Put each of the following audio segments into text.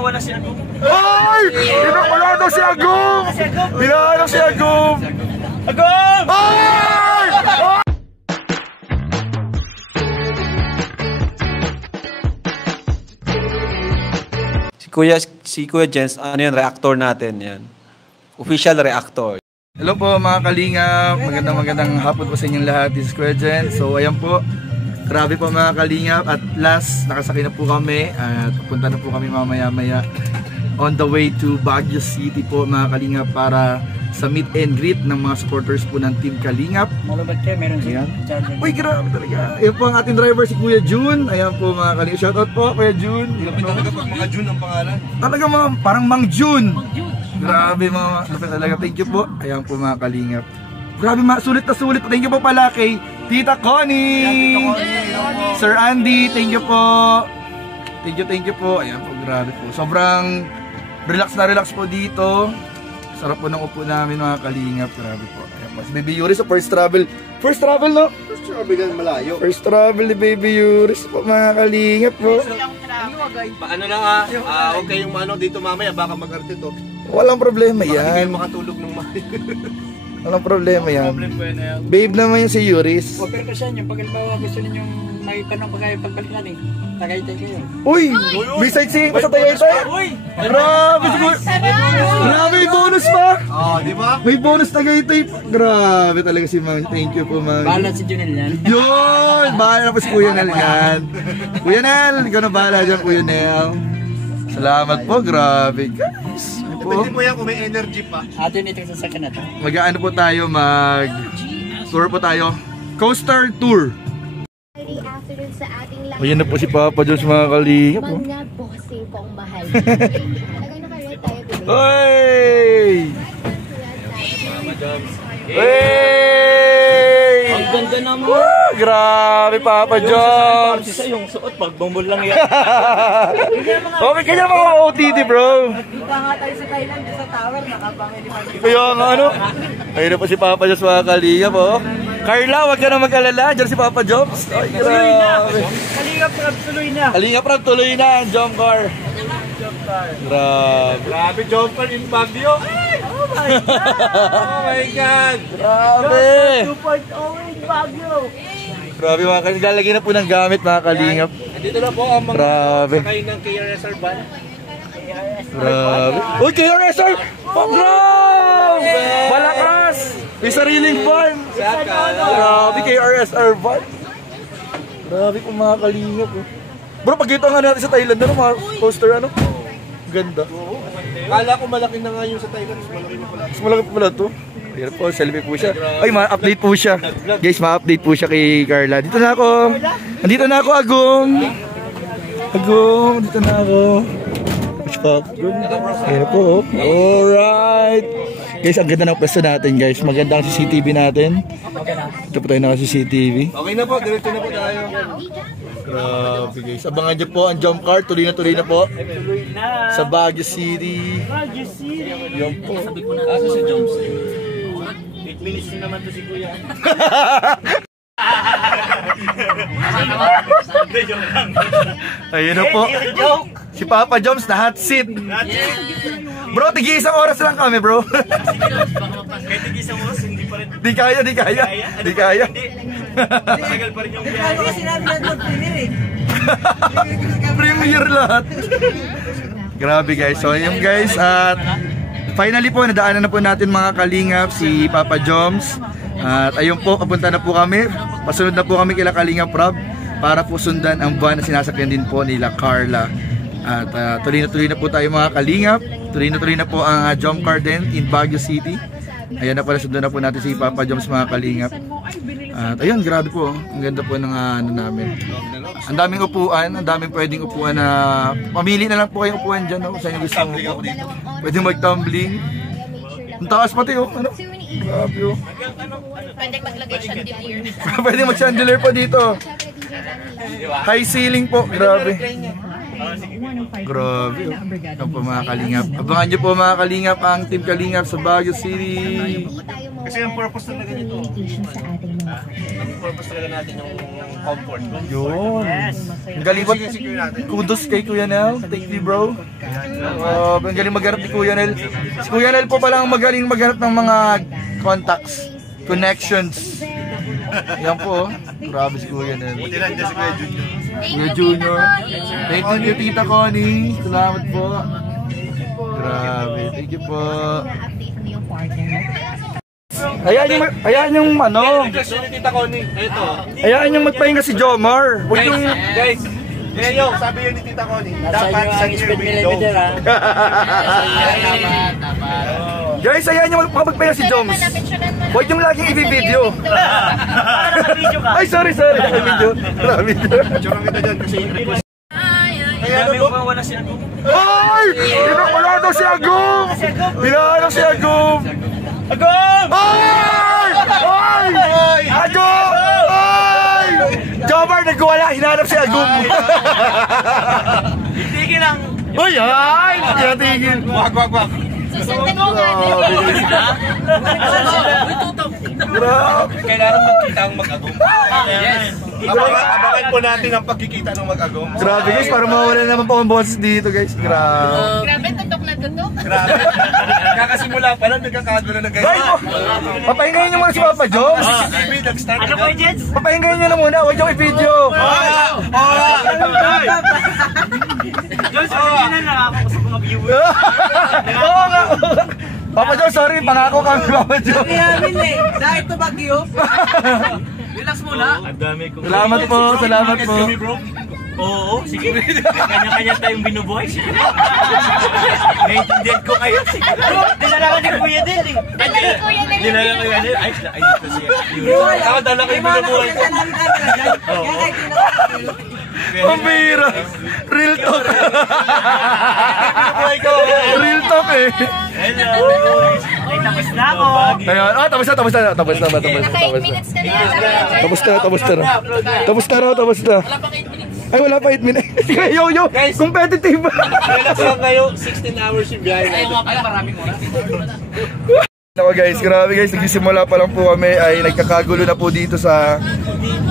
nawawala si Agum. Ay! Wala daw si Agum! Hinahanap si Agum! Agum! Ay! Si Kuya Jens, ano yan, reactor natin yan. Official reactor. Hello po mga kalingap, magandang hapon po sa inyong lahat. This is Kuya Jens. So ayan po, grabe po mga kalingap. At last, nakasakay na po kami. At pupunta na po kami mamaya-maya on the way to Baguio City po mga kalingap para sa meet and greet ng mga supporters po ng Team Kalingap. Malabad kayo, meron siya. Uy, grabe talaga. Ayan po ang ating driver si Kuya Jun. Ayan po mga kalingap. Shoutout po Kuya Jun. Talaga pag mga Jun ang pangalan. Talaga mga parang Mang Jun. Grabe mga talaga. Thank you po. Ayan po mga kalingap. Grabe sulit na sulit. Thank you po pala kay Tita Connie. Sir Andy, thank you po. Thank you po. Ayan po, grabe po. Sobrang relax na relax po dito. Sarap po ng upo namin mga kalingap. Grabe po. Ayan po. Si Baby Yuris sa first travel. First travel no? First travel yan malayo. First travel ni Baby Yuris po mga kalingap po. Paano lang okay yung ano dito mamaya baka mag-arte to. Walang problema Baka hindi yan. makatulog ng mahal. Walang problema yan. Problem po yan. Babe naman yung si Yuris. Pero kasi yan, pag gusto ninyong may panong pagbalik natin, Tagaytay kayo. Uy! May sightseeing pa sa Tagaytay? Uy! Grabe siguro! Grabe, may bonus pa! Di ba? May bonus Tagaytay pa! Grabe talaga si Mang. Thank you po, Mang. Bahala si Junel yan. Yun! Bahala na po si Kuya Nel yan. Kuya Nel, ikaw na bahala dyan, Kuya Nel. Salamat po, grabe guys. Pwede mo yan kung may energy pa. Atin itong sasakyan na to. Mag-ano po tayo, tour po tayo. Coaster Tour. Sa ating lahat. Ayan na po si Papa Jones mga kalingap. Mga bossing pong mahal. Talagang naka-ready tayo today. Hey! Hey! Ang ganda naman. Woo! Grabe Papa Jones. Isa yung suot, pagbumbol lang yan. Okay kaya mga OTT bro. Punta nga tayo sa Thailand, sa tower, nakapamili pa. Kaya nga ano. Ayun na po si Papa Jones mga kalingap oh. Carla, wag ka na mag-alala. Diyan si Papa Jones. Ay, grabe. Kalingap Prab, tuloy na. Kalingap Prab, tuloy na ang jump car. Grabe. Grabe, jumper in Baguio. Oh my God! Oh my God! Grabe. 2.0 in Baguio. Grabe mga kalingap. Lalagyan na po ng gamit mga kalingap. Dito na po ang mga Grabe. sakay ng KRSR van. Grabe. Uy, KRSR! Grabe! Malakas! May sariling van! Grabe, KRSR van! Grabe po mga kalingap. Oh. Bro, pagkita nga natin sa Thailand, ano mga poster, ano? Ganda. Kala ko malaki na nga yung sa Thailand. Malaki na pala. Mas malaki pala to. Ayan po, selfie po siya. Ay, ma-update po siya. Guys, ma-update po siya kay Carla. Dito na ako. Andito na ako, Agong. Agong, dito na ako. Ayan po. Alright. Guys, ang ganda ng pwesto natin, guys. Maganda ang CCTV natin. Ito po tayo naka-CCTV. Okay na po, diretso na po tayo. Grabe, guys. Abangan niyo po ang jump car. Tuloy na po. Sa Baguio City. Baguio City. Yan po. Asa si Jones? 8 minutes na naman to si Kuya. Ayun na po. Si Papa Joms na hot seat. Bro, tig-isang oras lang kami, bro. Kahit tig-isang oras, hindi pa rin. Di kaya. Tagal pa rin yung biyahe. Ano sinabi na mag-premier eh? Premier lahat. Grabe guys. So yun guys, at finally po nadaanan na po natin mga kalingap si Papa Joms. At ayun po, papunta na po kami. Pasunod na po kami kila Kalingap Prab para po sundan ang van na sinasakyan din po nila Carla. At tuloy na po tayo mga kalingap. Tuloy na po ang jump car din in Baguio City. Ayan na pala, sundan na po natin si Papa Joms mga kalingap. At ayun, grabe po. Ang ganda po ng ano namin. Ang daming upuan, ang daming pwedeng upuan na pamili na lang po kayong upuan dyan. No? Sa inyo gusto mo. Pwedeng mag-tumbling. Ang taas pati oh. Ano? Grabe oh. Pwede maglagay chandelier. Pwede mag-chandelier po dito. High ceiling po. Grabe. Grabe oh. Yan po mga kalingap. Abangan nyo po mga kalingap ang Team Kalingap sa Baguio City. Kasi ang purpose talaga nito. communication sa ating mga partner. Ang purpose talaga natin yung comfort. Yun. Ang galing mo. Kudos kay Kuya Nel. Thank you, bro. Ang galing maghanap ni Kuya Nel. Si Kuya Nel po pala ang magaling maghanap ng mga contacts, connections. Yan po. Grabe si Kuya Nel. Buti lang dyan si Kuya Junior. Kuya Junior. Thank you, Tita Connie. Salamat po. Grabe. Thank you po. Na-update mo yung partner. Hayaan yung ano. Kasi ni Tita Connie. Ito. Hayaan yung magpahinga si Jomar. Huwag yung... Guys. Ngayon, sabi yun ni Tita Connie. Nasa Dapat inyo sa ang near speed window. millimeter ha. Guys, hayaan yung magpahinga si Joms. Huwag yung laging i-video. Ay, sorry. Video. Tsura kita dyan kasi request. Ay! Wala daw si Agum! Hinahanap si Agum! Agum! Ay! Ay! Agum! Ay! Jomar, nagwala. Hinahanap si Agum. Tigil lang. Uy! Ay! Tigil. Wag. Susundan mo nga. Grabe. Kailangan magkita ang mag-agong. Yes. Abangan po natin ang pagkikita ng mag-agong. Grabe guys, para mawala naman po ang boses dito guys. Grabe. Grabe, tutok na tutok. Grabe. Kakasimula pa lang, nagkakagulo na guys. Guys, papahingayin niyo muna si Papa Joms. TV, nag-start Ano po, Jets? Papahingayin niyo na muna, huwag niyo i-video. Jones, sabihin na nakakapos sa mga viewers. Oo nga. Papa Joms, sorry, pangako kami Papa Joms. Dahil ito bagyo. Relax muna. Ang dami ko. Salamat po. Oo, sige. Kanya-kanya tayong binubuhay. Sige. Naiintindihan ko kayo. Sige. Dinalaman ni Kuya din eh. Dinalaman ko yan. Ay, dito siya. Ako dala ko yung binubuhay ko. Pambira. Real talk. Real talk eh. Hello. Ay, tapos na ako. Ayun. Tapos na. Naka 8 minutes na na. Tapos na. Ay, wala pa 8 minutes. Yo, competitive. Relax lang kayo, 16 hours yung biyahe na ito. Maraming oras. Ako guys, grabe guys, nagsisimula pa lang po kami ay nagkakagulo na po dito sa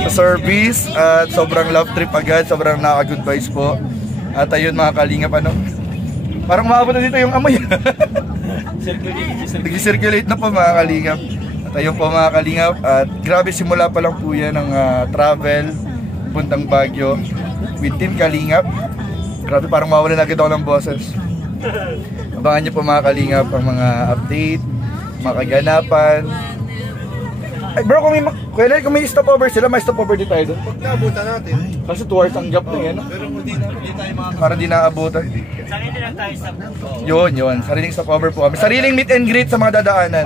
service at sobrang love trip agad, sobrang nakaka-good vibes po. At ayun mga kalingap, ano, parang maabot na dito yung amoy. Nag-circulate na po mga kalingap. At ayun po mga kalingap, at grabe simula pa lang po yan ng travel puntang Baguio with Team Kalingap. Grabe, parang mawala na agad ako ng boses. Abangan nyo po mga kalingap ang mga update, mga kaganapan. Ay bro, kung may stopover sila, may stopover din tayo doon. Naabutan natin. Kasi 2 hours ang gap na yan. Pero hindi tayo mga Para di naabutan. Sarili lang tayo sa Yun. Sariling stopover po kami. Sariling meet and greet sa mga dadaanan.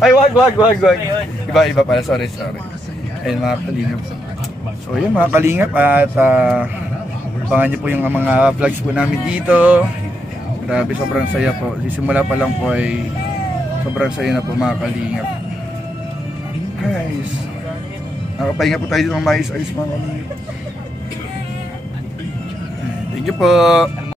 Ay, wag. Iba pala. Sorry. Ayun mga kalingap. So yun mga kalingap, at abangan nyo po yung mga vlogs po namin dito. Grabe, sobrang saya po. Simula pa lang po ay sobrang saya na po mga kalingap. Guys, nakapahinga po tayo dito ng mais-ayos mga kalingap. Thank you po.